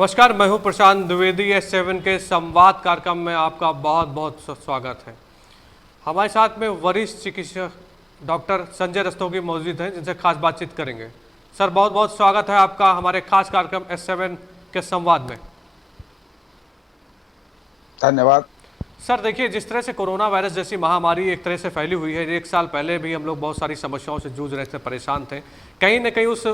नमस्कार, मैं हूं प्रशांत द्विवेदी। S7 के संवाद कार्यक्रम में आपका बहुत बहुत स्वागत है। हमारे साथ में वरिष्ठ चिकित्सक डॉक्टर संजय रस्तोगी मौजूद हैं, जिनसे खास बातचीत करेंगे। सर, बहुत बहुत स्वागत है आपका हमारे खास कार्यक्रम S7 के संवाद में। धन्यवाद। सर देखिए, जिस तरह से कोरोना वायरस जैसी महामारी एक तरह से फैली हुई है, एक साल पहले भी हम लोग बहुत सारी समस्याओं से जूझ रहे थे, परेशान थे। कहीं ना कहीं उस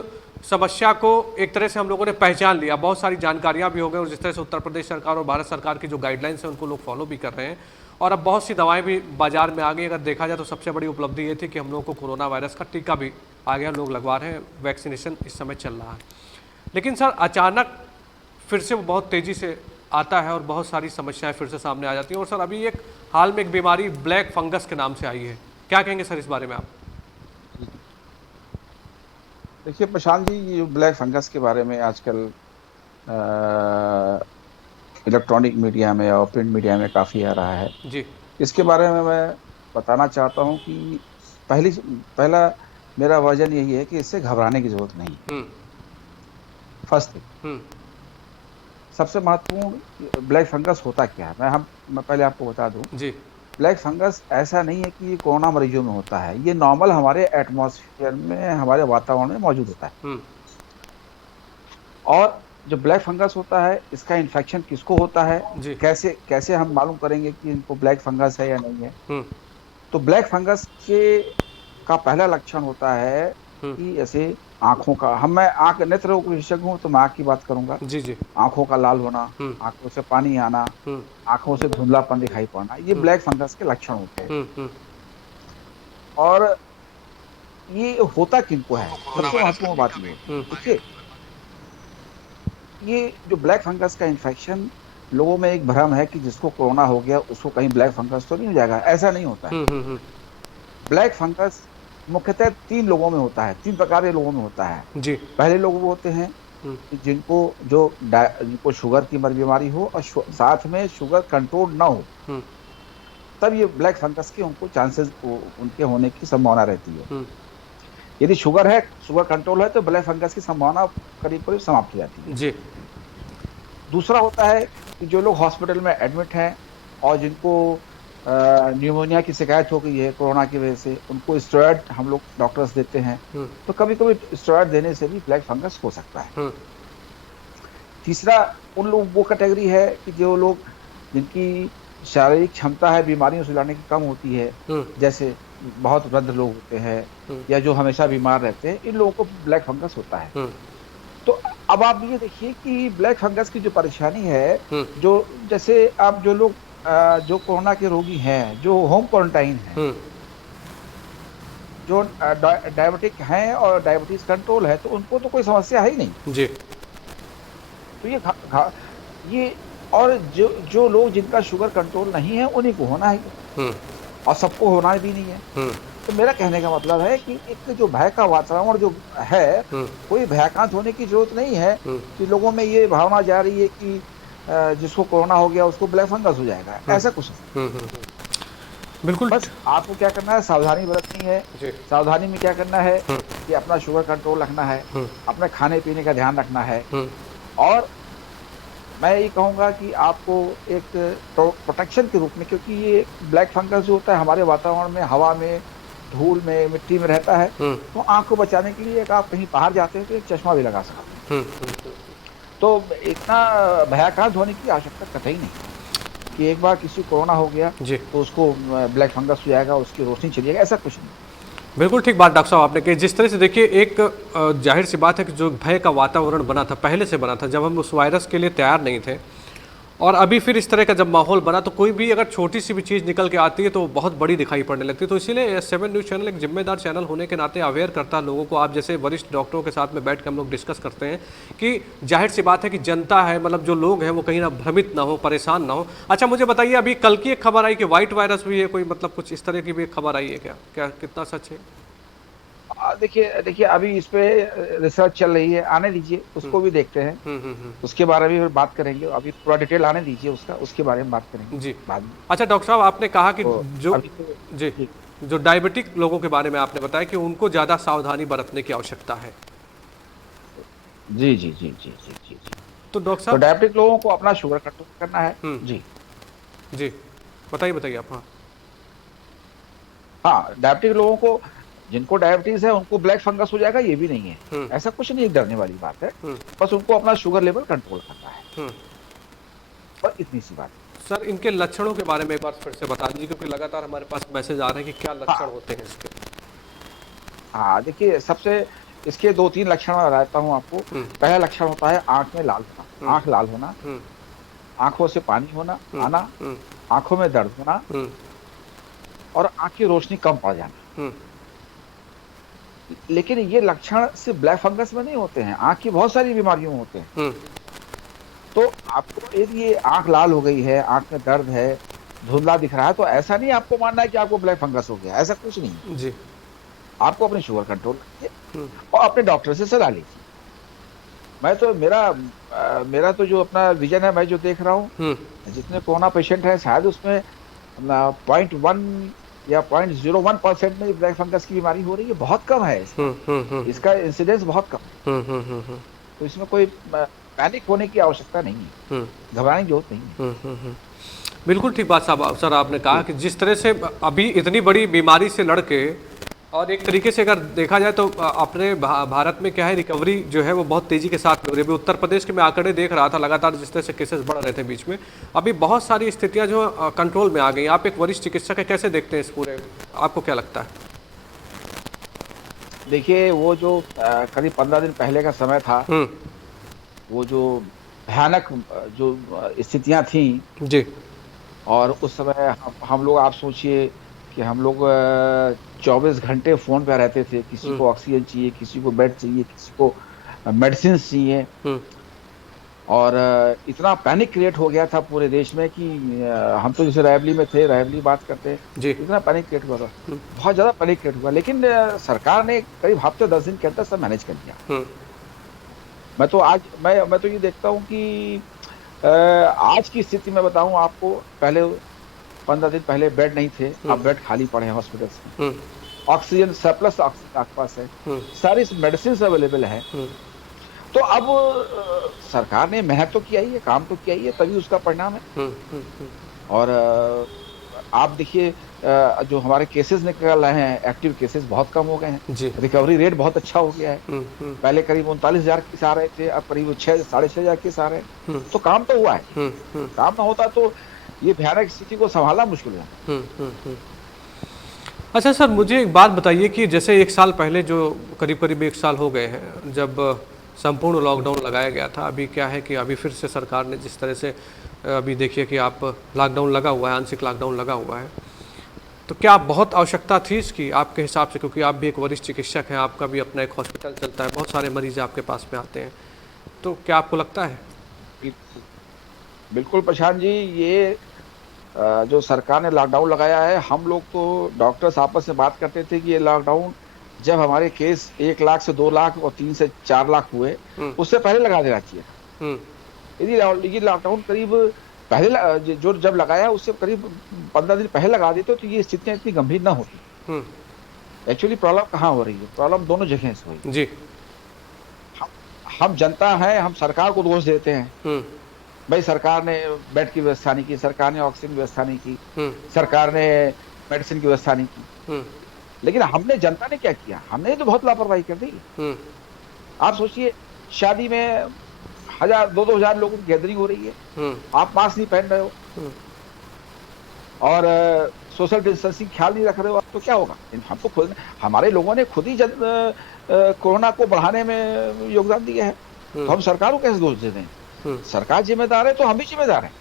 समस्या को एक तरह से हम लोगों ने पहचान लिया, बहुत सारी जानकारियां भी हो गई, और जिस तरह से उत्तर प्रदेश सरकार और भारत सरकार की जो गाइडलाइंस है उनको लोग फॉलो भी कर रहे हैं, और अब बहुत सी दवाएं भी बाजार में आ गई। अगर देखा जाए तो सबसे बड़ी उपलब्धि ये थी कि हम लोगों को कोरोना वायरस का टीका भी आ गया, लोग लगवा रहे हैं, वैक्सीनेशन इस समय चल रहा है। लेकिन सर, अचानक फिर से वो बहुत तेज़ी से आता है और बहुत सारी समस्याएं फिर से सामने आ जाती हैं। और सर, अभी एक हाल में एक बीमारी ब्लैक फंगस के नाम से आई है, क्या कहेंगे सर इस बारे में आप? देखिए प्रशांत जी, ये ब्लैक फंगस के बारे में आजकल इलेक्ट्रॉनिक मीडिया में और प्रिंट मीडिया में काफ़ी आ रहा है। जी। इसके बारे में मैं बताना चाहता हूँ कि पहला मेरा वर्जन यही है कि इससे घबराने की ज़रूरत नहीं है। फर्स्ट थिंग, सबसे महत्वपूर्ण, ब्लैक फंगस होता क्या है, मैं पहले आपको बता दूं। जी। ब्लैक फंगस ऐसा नहीं है कि ये कोरोना मरीजों में होता है, ये नॉर्मल हमारे एटमॉस्फेयर में, हमारे वातावरण में मौजूद होता है। और जो ब्लैक फंगस होता है, इसका इन्फेक्शन किसको होता है, कैसे कैसे हम मालूम करेंगे कि इनको ब्लैक फंगस है या नहीं है? तो ब्लैक फंगस का पहला लक्षण होता है कि ऐसे आंखों का, मैं आंख नेत्र रोग विशेषज्ञ हूँ तो मैं आंख की बात करूंगा। जी जी। आंखों का लाल होना, आंखों से पानी आना, आंखों से धुंधलापन दिखाई पड़ना, ये ब्लैक फंगस के लक्षण होते हैं। और ये होता किनको है, सबसे महत्वपूर्ण बात ये है। देखिए, ये जो ब्लैक फंगस का इन्फेक्शन, लोगों में एक भ्रम है कि जिसको कोरोना हो गया उसको कहीं ब्लैक फंगस तो नहीं हो जाएगा, ऐसा नहीं होता है। ब्लैक फंगस मुख्यतः 3 लोगों में होता है, 3 प्रकार के लोगों में होता है जी। पहले लोग वो होते हैं जिनको शुगर की बीमारी हो और साथ में शुगर कंट्रोल ना हो, तब ये ब्लैक फंगस के उनको चांसेस उनके होने की संभावना रहती है। यदि शुगर कंट्रोल है तो ब्लैक फंगस की संभावना करीब करीब समाप्त हो जाती है जी। दूसरा होता है कि जो लोग हॉस्पिटल में एडमिट हैं और जिनको न्यूमोनिया की शिकायत हो गई है कोरोना की वजह से, उनको स्टेरॉइड हम लोग डॉक्टर्स देते हैं, तो कभी कभी स्टेरॉइड देने से भी ब्लैक फंगस हो सकता है। तीसरा वो कैटेगरी है कि जो लोग जिनकी शारीरिक क्षमता है बीमारियों से लड़ने की कम होती है, जैसे बहुत वृद्ध लोग होते हैं या जो हमेशा बीमार रहते हैं, इन लोगों को ब्लैक फंगस होता है। तो अब आप ये देखिए कि ब्लैक फंगस की जो परेशानी है, जो जैसे आप जो लोग जो कोरोना के रोगी हैं, जो होम क्वारंटाइन हैं, जो डायबिटिक हैं और डायबिटीज कंट्रोल है, तो उनको तो कोई समस्या है ही नहीं जी। तो ये और जो लोग जिनका शुगर कंट्रोल नहीं है, उन्हीं को होना है और सबको होना भी नहीं है। तो मेरा कहने का मतलब है कि एक जो भय का वातावरण जो है, कोई भयाकांत होने की जरूरत नहीं है कि लोगों में ये भावना जा रही है कि जिसको कोरोना हो गया उसको ब्लैक फंगस हो जाएगा, ऐसा कुछ नहीं। बिल्कुल, बस आपको क्या करना है, सावधानी बरतनी है। सावधानी में क्या करना है कि अपना शुगर कंट्रोल रखना है, अपने खाने पीने का ध्यान रखना है, और मैं ये कहूँगा कि आपको एक प्रोटेक्शन के रूप में, क्योंकि ये ब्लैक फंगस जो होता है हमारे वातावरण में, हवा में, धूल में, मिट्टी में रहता है, तो आँख को बचाने के लिए आप कहीं बाहर जाते हैं तो एक चश्मा भी लगा सकते हैं। तो इतना भयाकांत होने की आवश्यकता कतई नहीं कि एक बार किसी कोरोना हो गया तो उसको ब्लैक फंगस हो जाएगा, उसकी रोशनी चली जाएगा, ऐसा कुछ नहीं। बिल्कुल ठीक बात डॉक्टर साहब आपने कही। जिस तरह से देखिए, एक जाहिर सी बात है कि जो भय का वातावरण बना था, पहले से बना था, जब हम उस वायरस के लिए तैयार नहीं थे, और अभी फिर इस तरह का जब माहौल बना, तो कोई भी अगर छोटी सी भी चीज़ निकल के आती है तो बहुत बड़ी दिखाई पड़ने लगती है। तो इसीलिए S7 न्यूज़ चैनल एक जिम्मेदार चैनल होने के नाते अवेयर करता है लोगों को। आप जैसे वरिष्ठ डॉक्टरों के साथ में बैठ के हम लोग डिस्कस करते हैं कि जाहिर सी बात है कि जनता है, मतलब जो लोग हैं वो कहीं ना भ्रमित ना हो, परेशान ना हो। अच्छा, मुझे बताइए, अभी कल की एक खबर आई कि व्हाइट वायरस भी है कोई, मतलब कुछ इस तरह की भी एक खबर आई है, क्या कितना सच है? देखिए अभी इस पे रिसर्च चल रही है, आने दीजिए, उसको भी देखते हैं, उसके बारे में बात करेंगे। अभी थोड़ा डिटेल आने दीजिए उसके बारे में बात करेंगे जी बाद में। अच्छा डॉक्टर साहब, आपने कहा कि जो डायबिटिक लोगों के बारे में आपने बताया कि उनको ज़्यादा सावधानी बरतने की आवश्यकता है। जी जी जी जी जी जी जी। तो डॉक्टर तो साहब डायबिटिक लोगों को अपना शुगर कंट्रोल करना है। जी जी बताइए आप। हाँ हाँ, डायबिटिक लोगों को, जिनको डायबिटीज है उनको ब्लैक फंगस हो जाएगा, ये भी नहीं है। हम्म ऐसा कुछ नहीं, डरने वाली बात है। हम्म बस उनको अपना शुगर लेवल कंट्रोल करना है, हम्म और इतनी सी बात है। सर इनके लक्षणों के बारे में एक बार फिर से बता दीजिए, क्योंकि लगातार हमारे पास मैसेज आ रहे हैं कि क्या लक्षण हाँ होते हैं इसके। हाँ, देखिए, सबसे इसके दो तीन लक्षण मैं बताता हूँ आपको। हम्म पहला लक्षण होता है आंख में लाल होना, आंख लाल होना, हम्म आंखों से पानी होना हम्म आना, हम्म आंखों में दर्द होना, हम्म और आंख की रोशनी कम पड़ जाना। हम्म लेकिन ये लक्षण सिर्फ ब्लैक फंगस में नहीं होते हैं, आंख की बहुत सारी बीमारियों में होते हैं। हम्म तो आपको यदि ये आंख लाल हो गई है, आंख में दर्द है, धुंधला दिख रहा है, तो ऐसा नहीं आपको मानना है कि आपको ब्लैक फंगस हो गया, ऐसा कुछ नहीं है। जी आपको अपनी शुगर कंट्रोल रखिए हम्म और अपने डॉक्टर से सलाह लीजिए। मैं तो मेरा तो जो अपना विजन है, मैं जो देख रहा हूँ, हम्म जितने कोरोना पेशेंट है, शायद उसमें 0.1 या 0.01% में ब्लैक फंगस की बीमारी हो रही है। बहुत कम है इसका इंसिडेंस बहुत कम है। तो इसमें कोई पैनिक होने की आवश्यकता नहीं है, घबराने की जरूरत नहीं है। बिल्कुल ठीक बात साहब सर आपने कहा कि जिस तरह से अभी इतनी बड़ी बीमारी से लड़के, और एक तरीके से अगर देखा जाए तो अपने भारत में क्या है, रिकवरी जो है वो बहुत तेज़ी के साथ हो रही है। अभी उत्तर प्रदेश के मैं आंकड़े देख रहा था, लगातार जिस तरह से केसेस बढ़ रहे थे बीच में, अभी बहुत सारी स्थितियां जो कंट्रोल में आ गई। आप एक वरिष्ठ चिकित्सक है, कैसे देखते हैं इस पूरे, आपको क्या लगता है? देखिए, वो जो करीब 15 दिन पहले का समय था, वो जो भयानक जो स्थितियां थी जी, और उस समय हम लोग, आप सोचिए कि हम लोग 24 घंटे फोन पे रहते थे। किसी को ऑक्सीजन चाहिए, किसी को बेड चाहिए, किसी को मेडिसिन चाहिए, और इतना पैनिक क्रिएट हो गया था पूरे देश में कि हम तो जैसे रायबली में थे, रायबली बात करते हैं, इतना पैनिक क्रिएट हुआ था, बहुत ज्यादा पैनिक क्रिएट हुआ। लेकिन सरकार ने करीब हफ्ते 10 दिन के अंदर सब मैनेज कर लिया। मैं तो ये देखता हूँ कि आज की स्थिति में बताऊं आपको, पहले 15 दिन पहले बेड नहीं थे, अब बेड खाली पड़े हैं हॉस्पिटल्स में, ऑक्सीजन सरप्लस ऑक्सीजन आपके पास है, सारी मेडिसिन अवेलेबल है। तो अब सरकार ने मेहनत तो किया ही है, काम तो किया ही है, तभी उसका परिणाम है। और आप देखिए, जो हमारे केसेस निकल रहे हैं, एक्टिव केसेस बहुत कम हो गए हैं, रिकवरी रेट बहुत अच्छा हो गया है। पहले करीब 39,000 केस आ रहे थे, अब करीब 6,500 केस आ रहे हैं। तो काम तो हुआ है। काम ना होता तो ये भयानक स्थिति को संभालना मुश्किल है। अच्छा सर, मुझे एक बात बताइए कि जैसे एक साल पहले, जो करीब करीब एक साल हो गए हैं जब संपूर्ण लॉकडाउन लगाया गया था, अभी क्या है कि अभी फिर से सरकार ने जिस तरह से, अभी देखिए कि आप लॉकडाउन लगा हुआ है, आंशिक लॉकडाउन लगा हुआ है, तो क्या बहुत आवश्यकता थी इसकी आपके हिसाब से? क्योंकि आप भी एक वरिष्ठ चिकित्सक हैं, आपका भी अपना एक हॉस्पिटल चलता है, बहुत सारे मरीज आपके पास में आते हैं, तो क्या आपको लगता है? बिल्कुल प्रशांत जी, ये जो सरकार ने लॉकडाउन लगाया है, हम लोग तो डॉक्टर्स आपस में बात करते थे कि ये लॉकडाउन जब हमारे केस 1 लाख से 2 लाख और 3 से 4 लाख हुए, उससे पहले लगा देना चाहिए। यदि ये लॉकडाउन करीब पहले जो जब लगाया उससे करीब 15 दिन पहले लगा देते तो ये स्थितियां इतनी गंभीर ना होती। एक्चुअली प्रॉब्लम कहाँ हो रही है? प्रॉब्लम दोनों जगह से हुई जी। हम जनता है, हम सरकार को दोष देते हैं, भाई सरकार ने बेड की व्यवस्था नहीं की, सरकार ने ऑक्सीजन की व्यवस्था नहीं की, सरकार ने मेडिसिन की व्यवस्था नहीं की। लेकिन हमने, जनता ने क्या किया? हमने तो बहुत लापरवाही कर दी। आप सोचिए, शादी में 1,000-2,000 लोगों की गैदरिंग हो रही है, आप मास्क नहीं पहन रहे हो और सोशल डिस्टेंसिंग ख्याल नहीं रख रहे हो, तो क्या होगा? हमको खुद, हमारे लोगों ने खुद ही कोरोना को बढ़ाने में योगदान दिया है, तो हम सरकार को कैसे दोष दे दें? सरकार जिम्मेदार है तो हम भी जिम्मेदार हैं,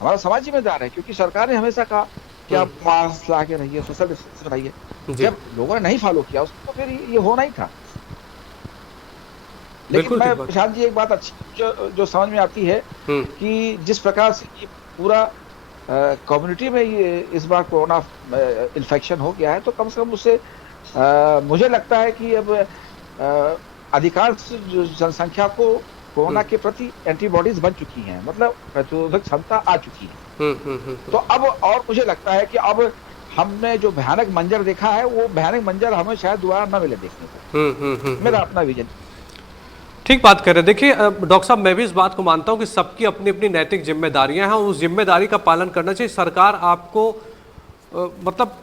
हमारा समाज जिम्मेदार है, क्योंकि सरकार ने हमेशा कहा कि आप मास्क ला के रहिए, सोशल डिस्टेंस रहिए। जब लोगों ने नहीं फॉलो किया उसको, तो फिर ये होना ही था। लेकिन मैं प्रशांत जी, एक बात अच्छी जो समझ में आती है कि जिस प्रकार से ये पूरा कम्युनिटी में ये इस बार कोरोना इन्फेक्शन हो गया है, तो कम से कम उससे मुझे लगता है कि अब अधिकांश जनसंख्या को कोरोना के प्रति एंटीबॉडीज बन चुकी हैं, मतलब प्रतिरोधक क्षमता आ चुकी है। तो अब और मुझे लगता है कि अब हमने जो भयानक मंजर देखा है, वो भयानक मंजर हमें शायद दोबारा न मिले देखने को। मेरा अपना विजन। ठीक बात कर रहे हैं। देखिए डॉक्टर साहब, मैं भी इस बात को मानता हूं कि सबकी अपनी अपनी नैतिक जिम्मेदारियां हैं और उस जिम्मेदारी का पालन करना चाहिए। सरकार आपको मतलब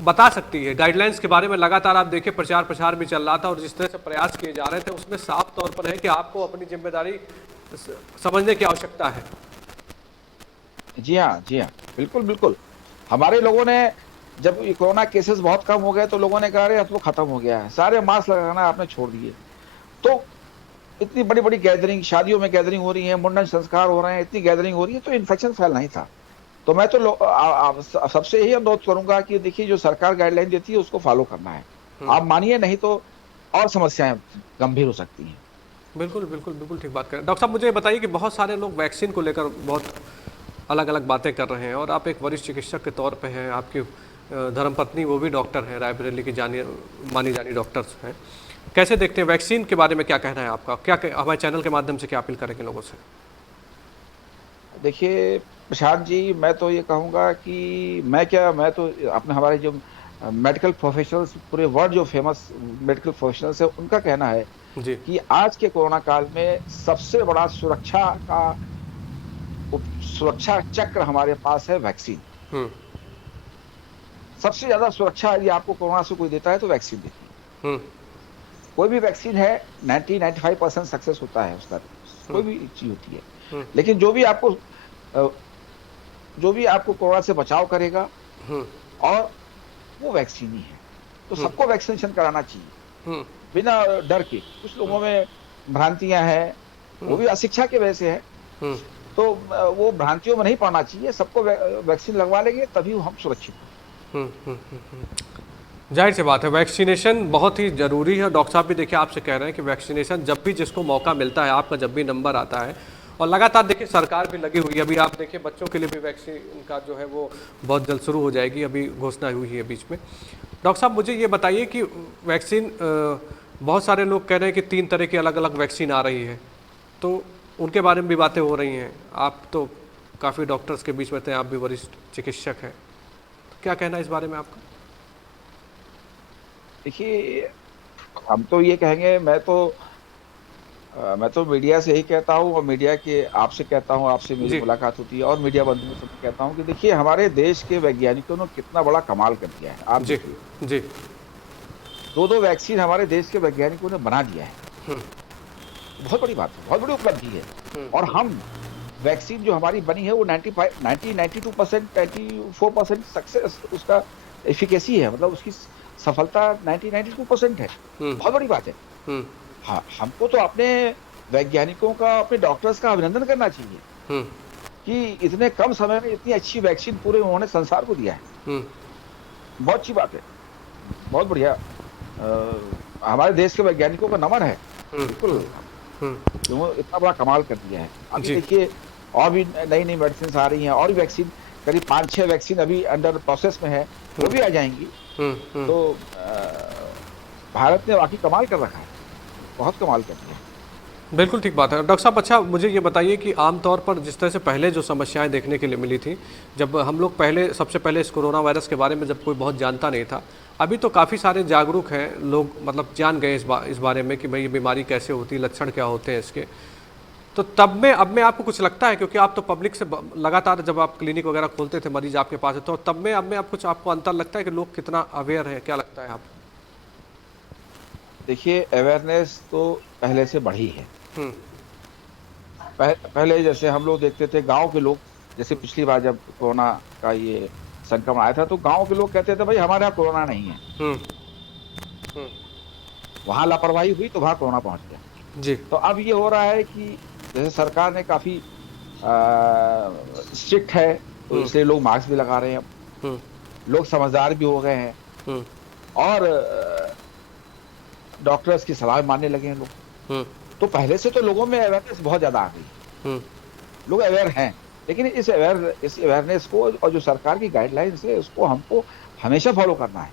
बता सकती है गाइडलाइंस के बारे में। लगातार आप देखिए प्रचार प्रसार भी चल रहा था और जिस तरह से प्रयास किए जा रहे थे उसमें साफ तौर पर है कि आपको अपनी जिम्मेदारी समझने की आवश्यकता है। जी हाँ, जी हाँ, बिल्कुल बिल्कुल। हमारे लोगों ने जब ये कोरोना केसेस बहुत कम हो गए तो लोगों ने कहा अरे अब तो खत्म हो गया है, सारे मास्क लगाना आपने छोड़ दिए। तो इतनी बड़ी बड़ी गैदरिंग, शादियों में गैदरिंग हो रही है, मुंडन संस्कार हो रहे हैं, इतनी गैदरिंग हो रही है, तो इन्फेक्शन फैलना ही था। तो मैं तो सबसे यही अनुरोध करूंगा कि देखिए जो सरकार गाइडलाइन देती है उसको फॉलो करना है। आप मानिए, नहीं तो और समस्याएं गंभीर हो सकती हैं। बिल्कुल बिल्कुल बिल्कुल ठीक बात करें। डॉक्टर साहब, मुझे बताइए कि बहुत सारे लोग वैक्सीन को लेकर बहुत अलग अलग बातें कर रहे हैं और आप एक वरिष्ठ चिकित्सक के तौर पे हैं, आपकी धर्मपत्नी वो भी डॉक्टर हैं, रायबरेली की मानी जानी डॉक्टर्स हैं। कैसे देखते हैं वैक्सीन के बारे में, क्या कहना है आपका? हमारे चैनल के माध्यम से क्या अपील करेंगे लोगों से? देखिए प्रशांत जी, मैं तो ये कहूंगा कि मैं तो अपने हमारे जो मेडिकल प्रोफेशनल्स, पूरे वर्ल्ड जो फेमस मेडिकल प्रोफेशनल्स है, उनका कहना है जी। कि आज के कोरोना काल में सबसे बड़ा सुरक्षा चक्र हमारे पास है वैक्सीन। सबसे ज्यादा सुरक्षा यदि आपको कोरोना से कोई देता है तो वैक्सीन देती है। कोई भी वैक्सीन है 90-95% सक्सेस होता है उसका, कोई भी चीज होती है। लेकिन जो भी आपको कोरोना से बचाव करेगा और वो वैक्सीन ही है। तो सबको वैक्सीनेशन कराना चाहिए बिना डर के। कुछ लोगों में भ्रांतियां हैं, वो भी अशिक्षा की वजह से है, तो वो भ्रांतियों में नहीं पड़ना चाहिए। सबको वैक्सीन लगवा लेंगे तभी हम सुरक्षित हैं। जाहिर सी बात है, वैक्सीनेशन बहुत ही ज़रूरी है। डॉक्टर साहब भी देखिए आपसे कह रहे हैं कि वैक्सीनेशन जब भी जिसको मौका मिलता है, आपका जब भी नंबर आता है, और लगातार देखिए सरकार भी लगी हुई है। अभी आप देखिए बच्चों के लिए भी वैक्सीन का जो है वो बहुत जल्द शुरू हो जाएगी, अभी घोषणा हुई है बीच में। डॉक्टर साहब, मुझे ये बताइए कि वैक्सीन, बहुत सारे लोग कह रहे हैं कि 3 तरह की अलग अलग वैक्सीन आ रही है, तो उनके बारे में भी बातें हो रही हैं। आप तो काफ़ी डॉक्टर्स के बीच में थे, आप भी वरिष्ठ चिकित्सक हैं, तो क्या कहना है इस बारे में आपका? देखिए हम तो ये कहेंगे, मैं तो मीडिया से ही कहता हूँ और मीडिया के आपसे कहता हूँ, आपसे मेरी मुलाकात होती है और मीडिया बंधुओं से कहता हूँ कि देखिए हमारे देश के वैज्ञानिकों ने कितना बड़ा कमाल कर दिया है। आप जी जी, 2 वैक्सीन हमारे देश के वैज्ञानिकों ने बना दिया है। बहुत बड़ी बात है, बहुत बड़ी उपलब्धि है। और हम वैक्सीन जो हमारी बनी है वो 92%, 94% सक्सेस, उसका एफिकेसी है, मतलब उसकी सफलता 92% है। बहुत बड़ी बात है। हाँ, हमको तो अपने वैज्ञानिकों का, अपने डॉक्टर्स का अभिनंदन करना चाहिए कि इतने कम समय में इतनी अच्छी वैक्सीन पूरे उन्होंने संसार को दिया है। बहुत अच्छी बात है, बहुत बढ़िया। हमारे देश के वैज्ञानिकों का नमन है, बिल्कुल, इतना बड़ा कमाल कर दिया है। अभी देखिए और भी नई नई मेडिसिन आ रही हैं, और भी वैक्सीन, करीब 5-6 वैक्सीन अभी अंडर प्रोसेस में है, वो भी आ जाएंगी। तो भारत ने वाकई कमाल कर रखा है, बहुत कमाल कर दिया है। बिल्कुल ठीक बात है डॉक्टर साहब। अच्छा, मुझे ये बताइए कि आमतौर पर जिस तरह से पहले जो समस्याएं देखने के लिए मिली थी, जब हम लोग सबसे पहले इस कोरोना वायरस के बारे में जब कोई बहुत जानता नहीं था, अभी तो काफ़ी सारे जागरूक हैं लोग, मतलब जान गए इस बारे में कि भाई ये बीमारी कैसे होती है, लक्षण क्या होते हैं इसके। तो अब में आपको कुछ लगता है, क्योंकि आप तो पब्लिक से लगातार, जब आप क्लिनिक वगैरह खोलते थे, मरीज आपके पास है, तो तब में अब में आप कुछ आपको अंतर लगता है कि लोग कितना अवेयर है? क्या लगता है आपको? देखिए अवेयरनेस तो पहले से बढ़ी है। पहले जैसे हम लोग देखते थे, गांव के लोग, जैसे पिछली बार जब कोरोना का ये संक्रमण आया था तो गांव के लोग कहते थे भाई हमारे यहाँ कोरोना नहीं है। वहां लापरवाही हुई तो वहां कोरोना पहुंच गया जी। तो अब ये हो रहा है कि जैसे सरकार ने काफी स्ट्रिक्ट है, तो इसलिए लोग मास्क भी लगा रहे हैं। अब लोग समझदार भी हो गए हैं और डॉक्टर्स की सलाह मानने लगे हैं लोग। तो पहले से तो लोगों में अवेयरनेस बहुत ज्यादा आ गई, लोग अवेयर हैं। लेकिन इस अवेयरनेस को और जो सरकार की गाइडलाइंस है उसको हमको हमेशा फॉलो करना है।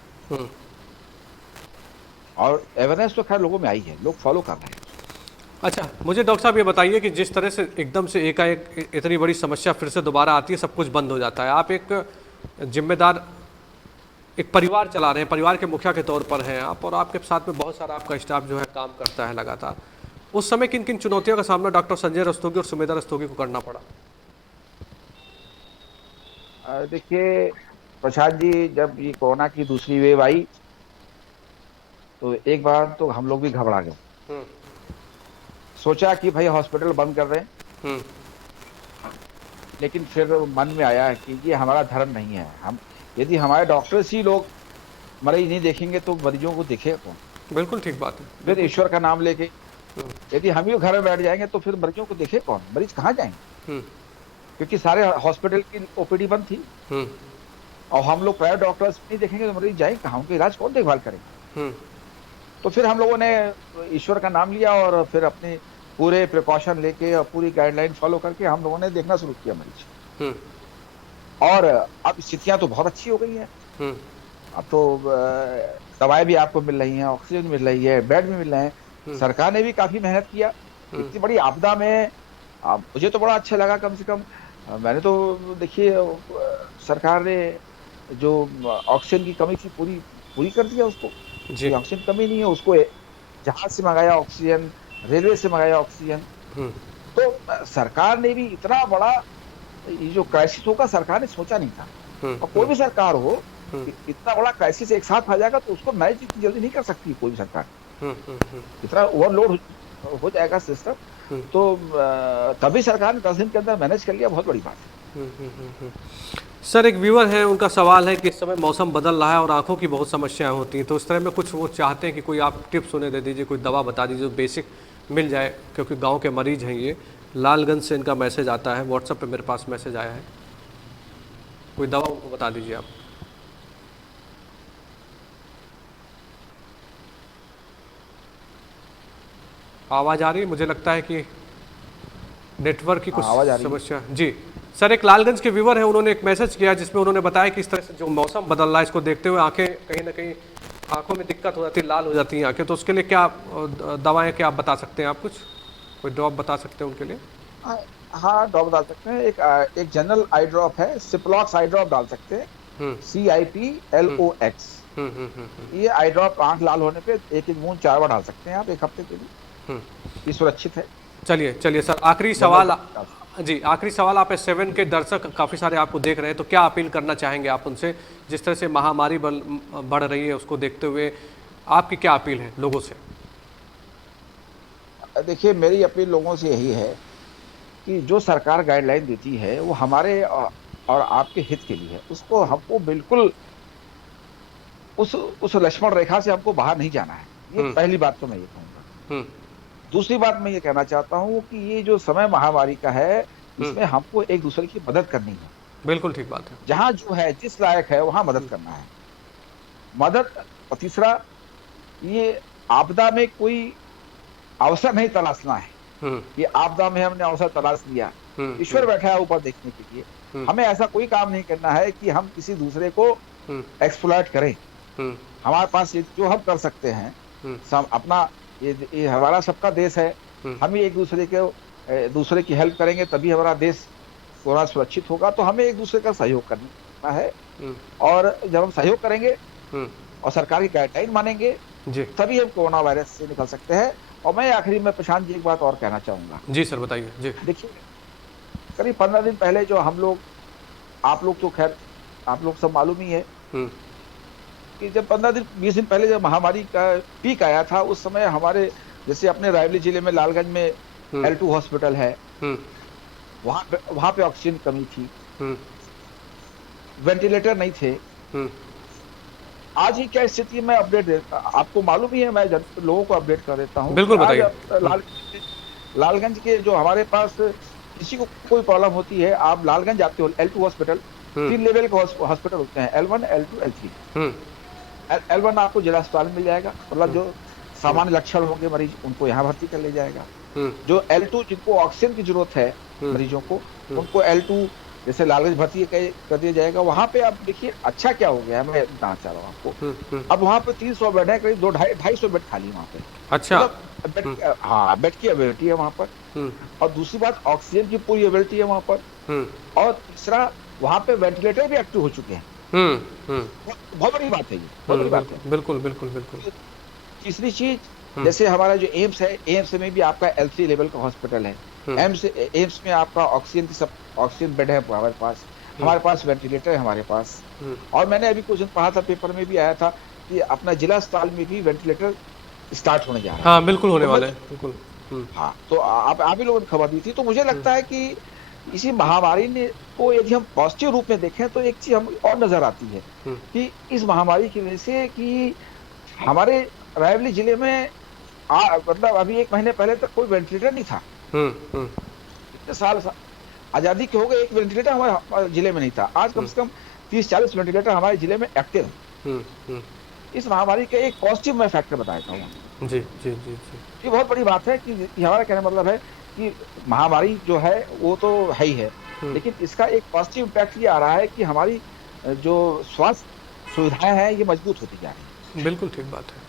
और अवेयरनेस तो खैर लोगों में आई है, लोग फॉलो कर रहे हैं। अच्छा, मुझे डॉक्टर साहब ये बताइए कि जिस तरह से एकदम से एकाएक इतनी बड़ी समस्या फिर से दोबारा आती है, सब कुछ बंद हो जाता है, आप एक जिम्मेदार, एक परिवार चला रहे हैं, परिवार के मुखिया के तौर पर हैं आप, और आपके साथ में बहुत सारा आपका स्टाफ जो है काम करता है लगातार, उस समय किन किन चुनौतियों का सामना डॉक्टर संजय रस्तोगी और सुमेधा रस्तोगी को करना पड़ा? देखिए प्रशांत जी, जब ये कोरोना की दूसरी वेव आई तो एक बार तो हम लोग भी घबरा गए। हम्म। सोचा कि भाई हॉस्पिटल बंद कर दें, हम्म। लेकिन फिर मन में आया कि ये हमारा धर्म नहीं है। हम यदि हमारे डॉक्टर्स ही लोग मरीज नहीं देखेंगे तो मरीजों को देखेगा कौन? बिल्कुल ठीक बात है। फिर बिल्कुल। ईश्वर का नाम लेके हम्म। यदि हम ही घर में बैठ जाएंगे तो फिर मरीजों को देखे कौन? मरीज कहाँ जाएंगे? हम्म। क्योंकि सारे हॉस्पिटल की ओपीडी बंद थी हम्म। और हम लोग प्राइवेट डॉक्टर्स नहीं देखेंगे तो मरीज जाएंगे कहाँ? उनका इलाज कौन देखभाल करेंगे? हम्म। तो फिर हम लोगों ने ईश्वर का नाम लिया और फिर अपने पूरे प्रिकॉशन लेके और पूरी गाइडलाइन फॉलो करके हम लोगों ने देखना शुरू किया मरीज। हम्म। और अब स्थितियां तो बहुत अच्छी हो गई हैं। हम्म। अब तो दवाएं भी आपको मिल रही हैं, ऑक्सीजन मिल रही है, बेड भी मिल रहे हैं। सरकार ने भी काफी मेहनत किया। इतनी बड़ी आपदा में अब मुझे तो बड़ा अच्छा लगा। कम से कम मैंने तो देखिए सरकार ने जो ऑक्सीजन की कमी थी पूरी पूरी कर दिया उसको। जी। ऑक्सीजन की कमी नहीं है, उसको जहाज से मंगाया ऑक्सीजन, रेलवे से मंगाया ऑक्सीजन। हम्म। तो सरकार ने भी इतना बड़ा ये जो क्राइसिस होगा सरकार ने सोचा नहीं था। और कोई भी सरकार हो इतना बड़ा क्राइसिस एक साथ आ जाएगा तो उसको मैनेज इतनी जल्दी नहीं कर सकती कोई भी सरकार। इतना ओवरलोड हो जाएगा सिस्टम। तो तभी सरकार ने 10 दिन के अंदर मैनेज कर लिया, बहुत बड़ी बात है। सर, एक व्यूअर है, उनका सवाल है कि इस समय मौसम बदल रहा है और आंखों की बहुत समस्याएं होती हैं, तो इस तरह में कुछ वो चाहते हैं कि कोई आप टिप्स उन्हें दे दीजिए, कोई दवा बता दीजिए जो बेसिक मिल जाए, क्योंकि गांव के मरीज हैं ये। लालगंज से इनका मैसेज आता है, व्हाट्सएप पे मेरे पास मैसेज आया है, कोई दवा उनको बता दीजिए आप। आवाज़ आ रही है? मुझे लगता है कि नेटवर्क की कुछ समस्या। जी सर, एक लालगंज के व्यूवर है, उन्होंने एक मैसेज किया जिसमें उन्होंने बताया कि इस तरह से जो मौसम बदल रहा है इसको देखते हुए आंखें कहीं ना कहीं आंखों में दिक्कत हो जाती है, लाल हो जाती हैं आंखें, तो उसके लिए क्या दवाएं क्या आप बता सकते हैं? आप कुछ कोई ड्रॉप बता सकते हैं उनके लिए? हाँ ड्रॉप डाल सकते हैं। एक जनरल आई ड्रॉप है, सिप्लॉक्स आई ड्रॉप डाल सकते हैं, CIPLOX। ये आई ड्रॉप आंख लाल होने पे एक बूंद 4 बार डाल सकते हैं आप 1 हफ्ते के लिए। ये सुरक्षित है। चलिए सर, आखिरी सवाल। जी, आखिरी सवाल। आप S7 के दर्शक काफ़ी सारे आपको देख रहे हैं, तो क्या अपील करना चाहेंगे आप उनसे? जिस तरह से महामारी बढ़ रही है उसको देखते हुए आपकी क्या अपील है लोगों से? देखिए मेरी अपील लोगों से यही है कि जो सरकार गाइडलाइन देती है वो हमारे और आपके हित के लिए है। उसको हमको बिल्कुल उस लक्ष्मण रेखा से हमको बाहर नहीं जाना है। ये पहली बात तो मैं ये कहूँगा। दूसरी बात मैं ये कहना चाहता हूँ कि ये जो समय महामारी का है इसमें हमको एक दूसरे की मदद करनी है। बिल्कुल ठीक बात है। जहाँ जो है जिस लायक है वहां मदद करना है। मदद। और तीसरा, ये आपदा में कोई अवसर नहीं तलाशना है। ये आपदा में हमने अवसर तलाश लिया, ईश्वर बैठा है ऊपर देखने के लिए। हमें ऐसा कोई काम नहीं करना है कि हम किसी दूसरे को एक्सप्लॉइट करें। हमारे पास जो हम कर सकते हैं अपना, ये हमारा सबका देश है। हम ही एक दूसरे की हेल्प करेंगे तभी हमारा देश थोड़ा सुरक्षित होगा। तो हमें एक दूसरे का सहयोग करना है और जब हम सहयोग करेंगे और सरकार की गाइडलाइन मानेंगे तभी हम कोरोना वायरस से निकल सकते हैं। और मैं आखिरी में प्रशांत जी एक बात और कहना चाहूंगा। जी सर, बताइए। जी देखिए, करीब 15 दिन पहले जो हम लोग, आप लोग तो खैर आप लोग सब मालूम ही है कि जब 15-20 दिन पहले जब महामारी का पीक आया था, उस समय हमारे जैसे अपने रायबरेली जिले में लालगंज में L2 हॉस्पिटल है, वहां पे ऑक्सीजन कमी थी, वेंटिलेटर नहीं थे। आज ही क्या स्थिति मैं अपडेट देता, आपको मालूम ही है, मैं लोगों को अपडेट कर देता हूँ। बिल्कुल बताइए। लालगंज के जो हमारे पास किसी को कोई प्रॉब्लम होती है, आप लालगंज जाते हो, L2 हॉस्पिटल 3 लेवल के हॉस्पिटल होते हैं, L1, L2, L3। L1 आपको जिला अस्पताल में मिल जाएगा, मतलब जो सामान्य लक्षण होंगे मरीज उनको यहाँ भर्ती कर ले जाएगा। जो L2 जिनको ऑक्सीजन की जरूरत है मरीजों को, उनको L2 जैसे लालगंज भर्ती कर दिया जाएगा। वहां पे आप देखिए अच्छा क्या हो गया है, मैं बताना चाह रहा हूँ आपको। अब वहां पे 300 बेड है, करीब 200-250 बेड खाली वहां पे। अच्छा। हाँ, बेड की अवेलेबिलिटी है वहां पर। और दूसरी बात, ऑक्सीजन की पूरी अवेलेबिलिटी है वहां पर। और तीसरा, वहां पे वेंटिलेटर भी एक्टिव हो चुके हैं। बहुत बड़ी बात है ये, बहुत बड़ी बात है। बिल्कुल बिल्कुल बिल्कुल। तीसरी चीज, जैसे हमारा जो एम्स है, एम्स में भी आपका L3 लेवल का हॉस्पिटल है। एम्स में आपका ऑक्सीजन बेड है हमारे पास, हमारे पास वेंटिलेटर है हमारे पास। और मैंने अभी कुछ दिन पढ़ा था, पेपर में भी आया था कि अपना जिला अस्पताल में भी वेंटिलेटर स्टार्ट होने जा रहा है। हाँ बिल्कुल होने वाले हैं, बिल्कुल। हाँ, तो आप ही लोगों ने खबर दी थी। तो मुझे लगता है कि इसी महामारी ने को यदि हम पॉजिटिव रूप में देखें तो एक चीज हम और नजर आती है कि इस महामारी की वजह से कि हमारे रायबरेली जिले में मतलब अभी 1 महीने पहले तक कोई वेंटिलेटर नहीं था। इतने साल आजादी के हो गए, एक वेंटिलेटर हमारे जिले में नहीं था। आज कम से कम 30-40 वेंटिलेटर हमारे जिले में एक्टिव है। इस महामारी का एक पॉजिटिव मैं फैक्टर बताता हूँ। जी जी जी जी, ये बहुत बड़ी बात है कि हमारा कहने मतलब है कि महामारी जो है वो तो है ही है, लेकिन इसका एक पॉजिटिव इम्पैक्ट ये आ रहा है कि हमारी जो स्वास्थ्य सुविधाएं हैं ये मजबूत होती जा रही हैं। बिल्कुल ठीक बात है,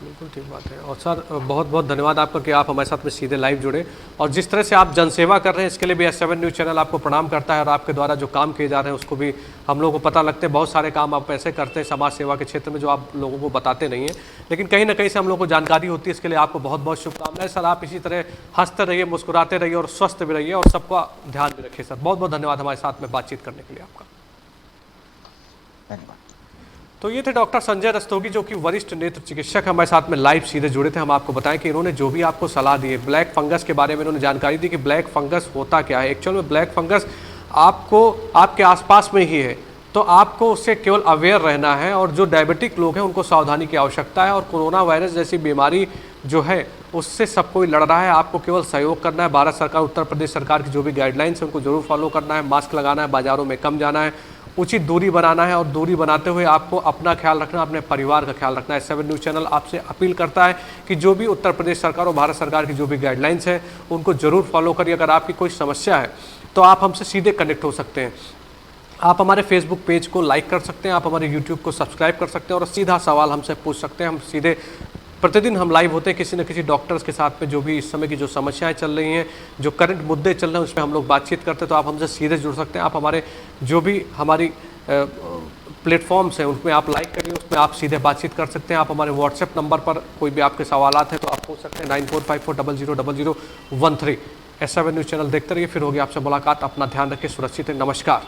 बिल्कुल ठीक बात है। और सर बहुत बहुत धन्यवाद आपका कि आप हमारे साथ में सीधे लाइव जुड़े, और जिस तरह से आप जनसेवा कर रहे हैं इसके लिए भी S7 न्यूज़ चैनल आपको प्रणाम करता है। और आपके द्वारा जो काम किए जा रहे हैं उसको भी हम लोगों को पता लगते हैं। बहुत सारे काम आप ऐसे करते हैं समाज सेवा के क्षेत्र में जो आप लोगों को बताते नहीं हैं, लेकिन कहीं ना कहीं से हम लोगों को जानकारी होती है। इसके लिए आपको बहुत बहुत शुभकामनाएं सर। आप इसी तरह हंसते रहिए, मुस्कुराते रहिए और स्वस्थ भी रहिए, और सबका ध्यान भी रखिए सर। बहुत बहुत धन्यवाद हमारे साथ में बातचीत करने के लिए आपका। धन्यवाद। तो ये थे डॉक्टर संजय रस्तोगी, जो कि वरिष्ठ नेत्र चिकित्सक हमारे साथ में लाइव सीधे जुड़े थे। हम आपको बताएं कि इन्होंने जो भी आपको सलाह दी है, ब्लैक फंगस के बारे में इन्होंने जानकारी दी कि ब्लैक फंगस होता क्या है। एक्चुअल में ब्लैक फंगस आपको आपके आसपास में ही है, तो आपको उससे केवल अवेयर रहना है। और जो डायबिटिक लोग हैं उनको सावधानी की आवश्यकता है। और कोरोना वायरस जैसी बीमारी जो है उससे सब कोई लड़ रहा है, आपको केवल सहयोग करना है। भारत सरकार, उत्तर प्रदेश सरकार की जो भी गाइडलाइंस है उनको जरूर फॉलो करना है। मास्क लगाना है, बाजारों में कम जाना है, उचित दूरी बनाना है, और दूरी बनाते हुए आपको अपना ख्याल रखना, अपने परिवार का ख्याल रखना है। S7 न्यूज़ चैनल आपसे अपील करता है कि जो भी उत्तर प्रदेश सरकार और भारत सरकार की जो भी गाइडलाइंस है उनको जरूर फॉलो करिए। अगर आपकी कोई समस्या है तो आप हमसे सीधे कनेक्ट हो सकते हैं। आप हमारे फेसबुक पेज को लाइक कर सकते हैं, आप हमारे यूट्यूब को सब्सक्राइब कर सकते हैं, और सीधा सवाल हमसे पूछ सकते हैं। हम सीधे प्रतिदिन हम लाइव होते हैं किसी न किसी डॉक्टर्स के साथ में, जो भी इस समय की जो समस्याएं चल रही हैं, जो करंट मुद्दे चल रहे हैं, उसमें हम लोग बातचीत करते हैं। तो आप हमसे सीधे जुड़ सकते हैं। आप हमारे जो भी हमारी प्लेटफॉर्म्स हैं उनमें आप लाइक करिए, उसमें आप सीधे बातचीत कर सकते हैं। आप हमारे व्हाट्सएप नंबर पर कोई भी आपके सवालात हैं तो आप पूछ सकते हैं, 9454000013। S7 न्यूज़ चैनल देखते रहिए। फिर होगी आपसे मुलाकात। अपना ध्यान रखिए, सुरक्षित है। नमस्कार।